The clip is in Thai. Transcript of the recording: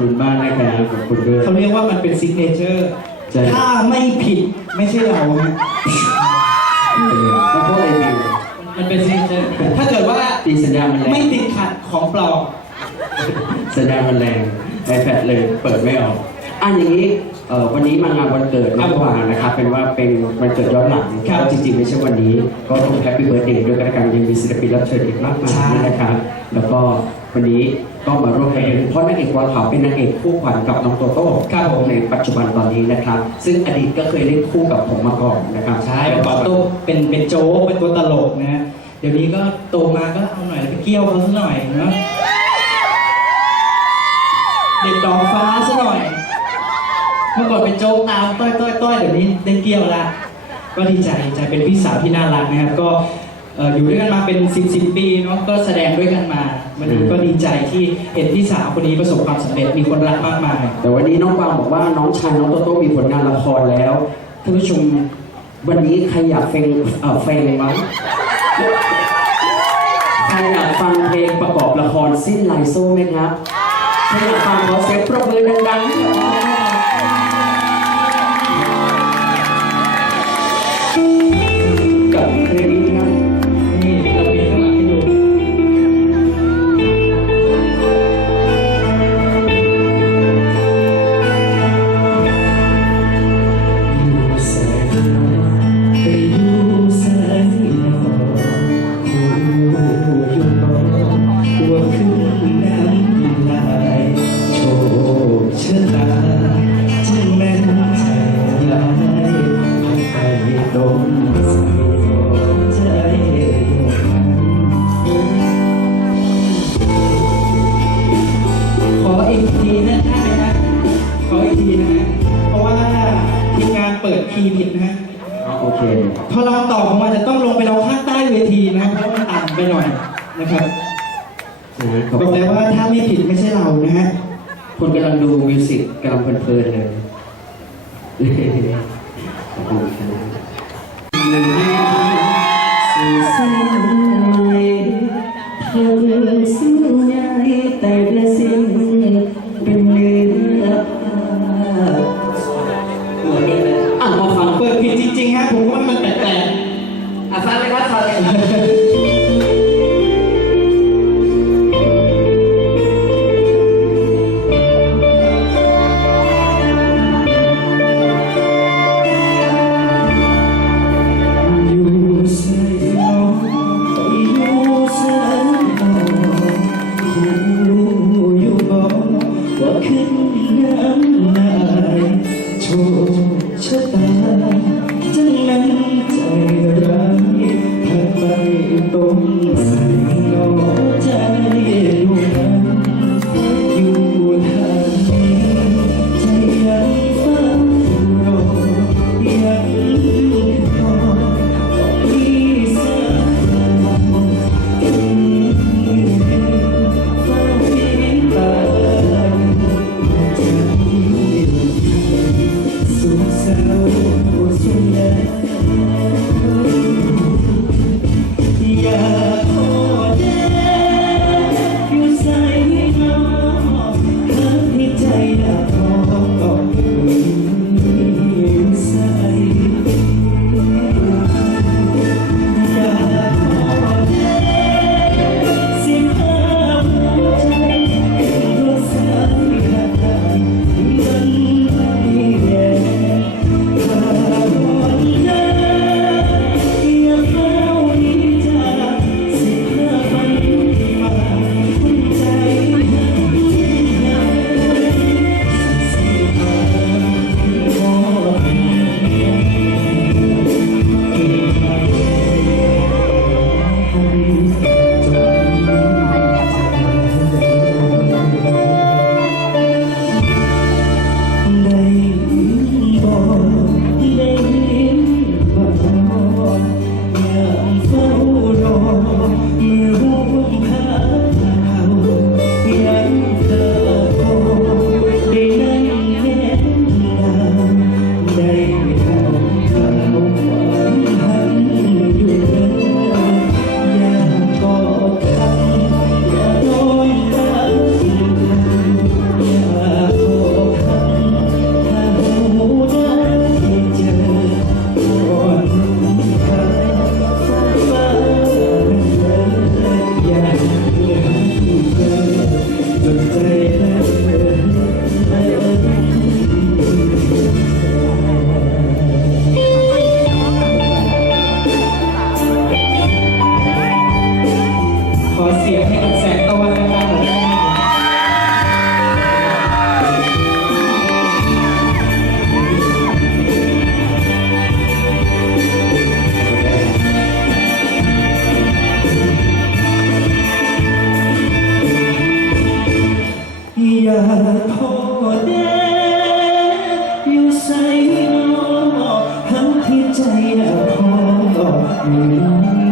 คุณมากนะครับขอบคุณด้วยเขาเรียกว่ามันเป็นซิกเนเจอร์ใช่ถ้าไม่ผิดไม่ใช่เราฮะก็เพราะไอ้บิวมันเป็นซิกเนเจอร์ถ้าเกิดว่าตีสัญญาณมันแรไม่งติดขัดของปลอมสัญญาณมันแรง iPad เลยเปิดไม่ออกอะอย่างนี้ เอ่อวันนี้มางานวันเกิดน้องกวางนะครับเป็นว่าเป็นวันเกิดย้อนหลังครับ ก็จริงๆไม่ใช่วันนี้ ก็ต้องแฮปปี้เบิร์ดเดย์ด้วยกันละกันยังมีศิลปินรับเชิญอีกมากมายใช่นะครับแล้วก็วันนี้ก็มาร่วมกันเพราะนางเอกวางขาวเป็นนางเอกคู่ขวัญกับน้องโตโต้ครับผมในปัจจุบันตอนนี้นะครับ ซึ่งอดีตก็เคยเล่นคู่กับผมมาก่อนนะครับใช่เป็นปอโต้เป็นเป็นโจ๊กเป็นตัวตลกนะเดี๋ยวนี้ก็โตมาก็เอาหน่อยไปเกี่ยวเขาซะหน่อยเนาะเด็กดอกฟ้าซะหน่อย เมื่อก่อนเป็นโจ๊กตามต้อยต้อยต้อยเดี๋ยวนี้ได้เกี่ยวละก็ดีใจดีใจเป็นพี่สาวที่น่ารักนะครับ ก็เอ่ออยู่ด้วยกันมาเป็นสิบสิบปีเนาะก็แสดงด้วยกันมาวันนี้ก็ดีใจที่เห็นพี่สาวคนนี้ประสบความสำเร็จมีคนรักมากมาย แต่วันนี้น้องกวางบอกว่าน้องชายน้องโตโต้มีผลงานละครแล้วท่านผู้ชมวันนี้ใครอยากเฟงเอ่อเฟงมั้งใครอยากฟังเพลงประกอบละครสิ้นลายโซ่ไหมครับใครอยากฟังขอเสียงปรบมือดังๆ ปิดคีย์ผิดนะฮะอ๋อโอเคพอเราต่อของมันจะต้องลงไปเราข้างใต้เวทีนะเพราะมันต่ำไปหน่อยนะครับนะขอบบอกคุณเลยว่าถ้าไม่ผิดไม่ใช่เรานะฮะคนกำลังดูมิวสิกกำลังเพลินๆเลยขอบคุณครับ 可我不情愿 ใจเราขอบอกไม่ลง